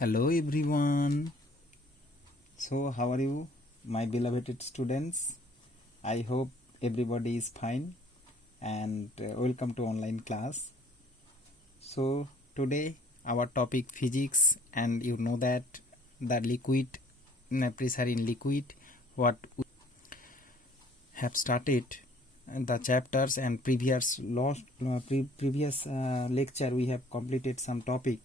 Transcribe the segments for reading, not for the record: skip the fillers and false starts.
Hello everyone. So how are you, my beloved students? I hope everybody is fine and welcome to online class. So today our topic physics, and you know that the liquid pressure in liquid, what we have started the chapters, and previous lecture we have completed some topic.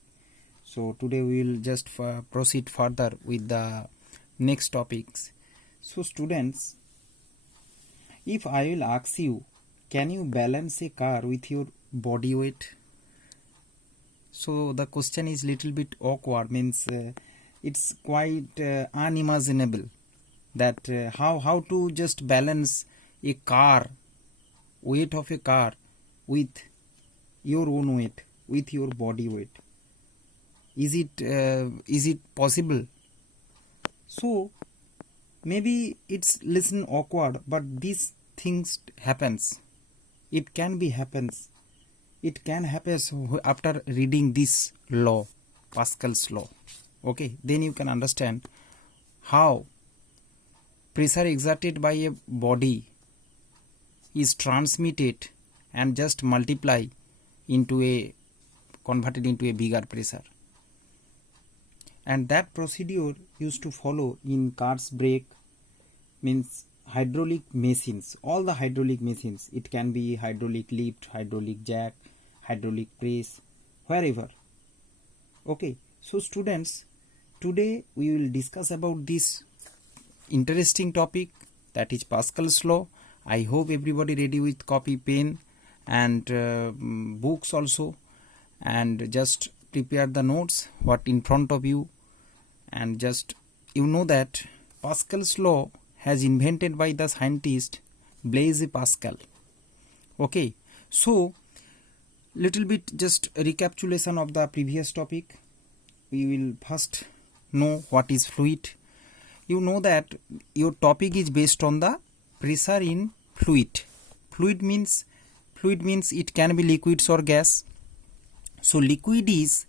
So today we will just proceed further with the next topics. So students, if I will ask you, can you balance a car with your body weight? So the question is little bit awkward, means it's quite unimaginable that how to just balance a car, weight of a car, with your own weight, with your body weight. Is it possible? So maybe it's listen awkward, but these things happens. It can be happens. It can happen after reading this law, Pascal's law. Okay, then you can understand how pressure exerted by a body is transmitted and just converted into a bigger pressure. And that procedure used to follow in cars brake, means hydraulic machines, all the hydraulic machines. It can be hydraulic lift, hydraulic jack, hydraulic press, wherever. Okay, so students, today we will discuss about this interesting topic, that is Pascal's law. I hope everybody ready with copy, pen and books also, and just prepare the notes what in front of you. And just you know that Pascal's law has invented by the scientist Blaise Pascal. Okay, so little bit just recapitulation of the previous topic. We will first know what is fluid. You know that your topic is based on the pressure in fluid. Fluid means it can be liquids or gas. So liquid is,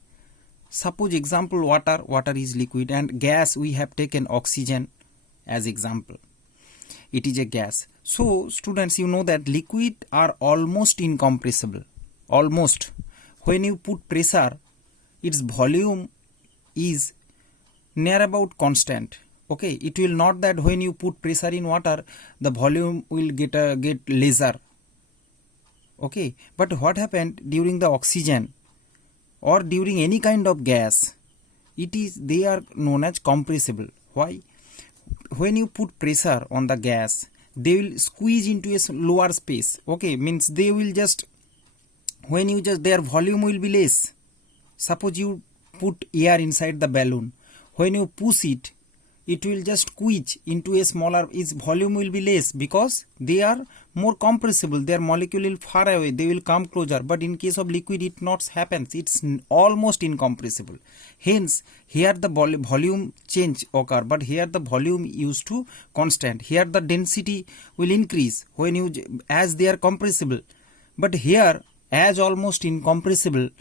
suppose example, water is liquid, and gas we have taken oxygen as example. It is a gas. So students, you know that liquid are almost incompressible. Almost. When you put pressure, its volume is near about constant. Okay, it will not that when you put pressure in water, the volume will get lesser. Okay, but what happened during the oxygen or during any kind of gas, they are known as compressible. Why? When you put pressure on the gas, they will squeeze into a lower space. Okay, means they will just, their volume will be less. Suppose you put air inside the balloon, when you push it, it will just squeeze into a smaller, its volume will be less because they are more compressible. Their molecule will far away, they will come closer. But in case of liquid, it not happens. It's almost incompressible. Hence, here the volume change occur, but here the volume used to constant. Here the density will increase as they are compressible. But here, as almost incompressible,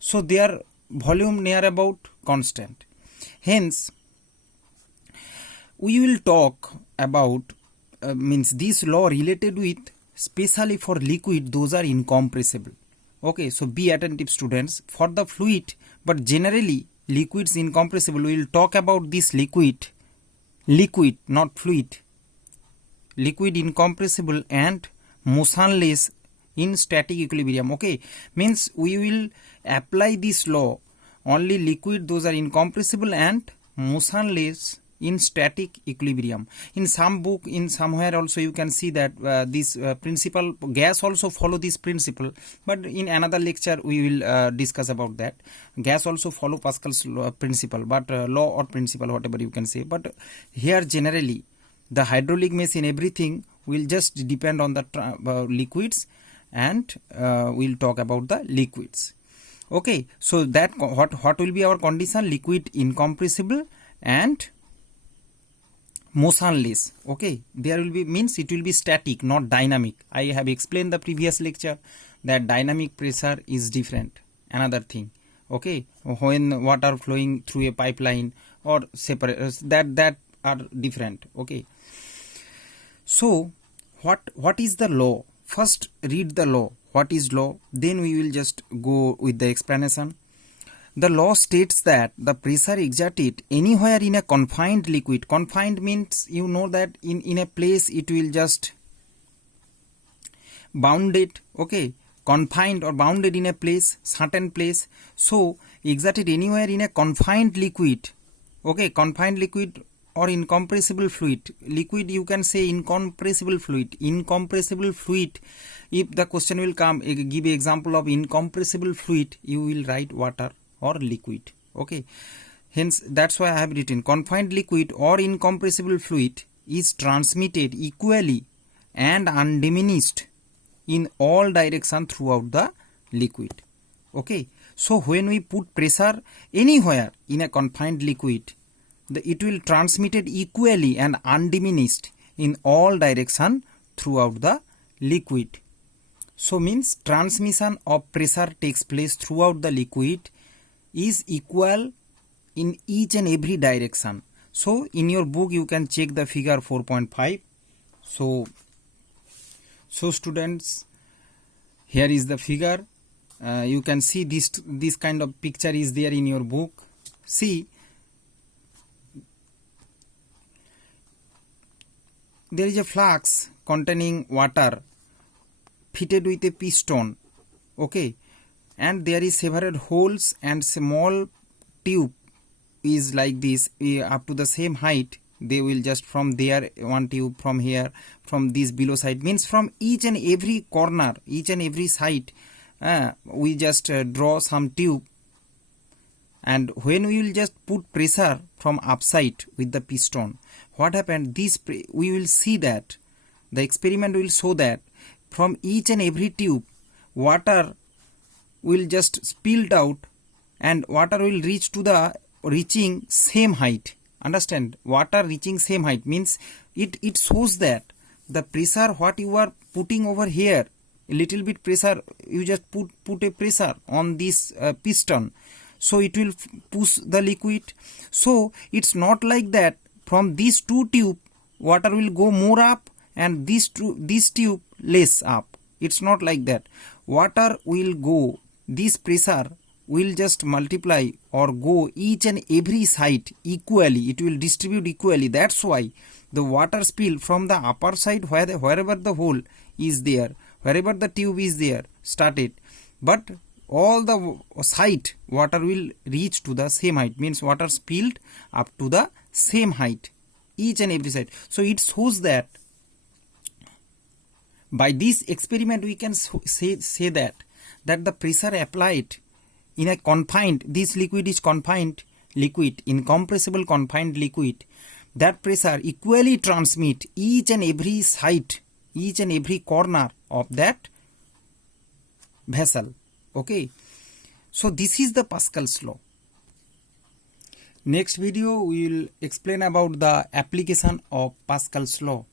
so their volume near about constant. Hence, we will talk about this law related with specially for liquid, those are incompressible. Okay, so be attentive students. For the fluid, but generally liquids incompressible, we will talk about this liquid not fluid, liquid incompressible and motionless in static equilibrium. Okay, means we will apply this law only liquid, those are incompressible and motionless in static equilibrium. In some book, in somewhere also you can see that this principle, gas also follow this principle, but in another lecture we will discuss about that. Gas also follow Pascal's principle, but law or principle, whatever you can say. But here generally the hydraulic machine, everything will just depend on the liquids, and we'll talk about the liquids. Okay, so that what will be our condition? Liquid incompressible and motionless. Okay, there will be, means it will be static, not dynamic. I have explained the previous lecture that dynamic pressure is different, another thing. Okay, when water flowing through a pipeline or separate, that are different. Okay, so what is the law? First read the law. What is law? Then we will just go with the explanation. The law states that the pressure exerted anywhere in a confined liquid. Confined means you know that in a place it will just bounded. Okay, confined or bounded in a place, certain place. So exerted anywhere in a confined liquid. Okay, confined liquid or incompressible fluid. Liquid you can say incompressible fluid. Incompressible fluid. If the question will come, give an example of incompressible fluid, you will write water or liquid. Okay, hence that's why I have written confined liquid or incompressible fluid is transmitted equally and undiminished in all direction throughout the liquid. Okay, so when we put pressure anywhere in a confined liquid, it will transmitted equally and undiminished in all direction throughout the liquid. So means transmission of pressure takes place throughout the liquid is equal in each and every direction. So in your book you can check the figure 4.5. So students, here is the figure. You can see this kind of picture is there in your book. See, there is a flask containing water fitted with a piston. Okay, and there is several holes and small tube is like this up to the same height. They will just from there one tube, from here, from this below side, means from each and every corner, each and every side we just draw some tube, and when we will just put pressure from upside with the piston, what happened, we will see that the experiment will show that from each and every tube water will just spilled out and water will reaching same height. Understand, water reaching same height means it shows that the pressure what you are putting over here, a little bit pressure, you just put a pressure on this piston, so it will push the liquid. So it's not like that from these two tube water will go more up and this tube less up. It's not like that. Water will go, this pressure will just multiply or go each and every side equally. It will distribute equally. That's why the water spill from the upper side wherever the hole is there, wherever the tube is there started, but all the side water will reach to the same height, means water spilled up to the same height each and every side. So it shows that by this experiment we can say that the pressure applied in a confined, this liquid is confined liquid, incompressible confined liquid, that pressure equally transmit each and every side, each and every corner of that vessel. Okay, so this is the Pascal's law. Next video we will explain about the application of Pascal's law.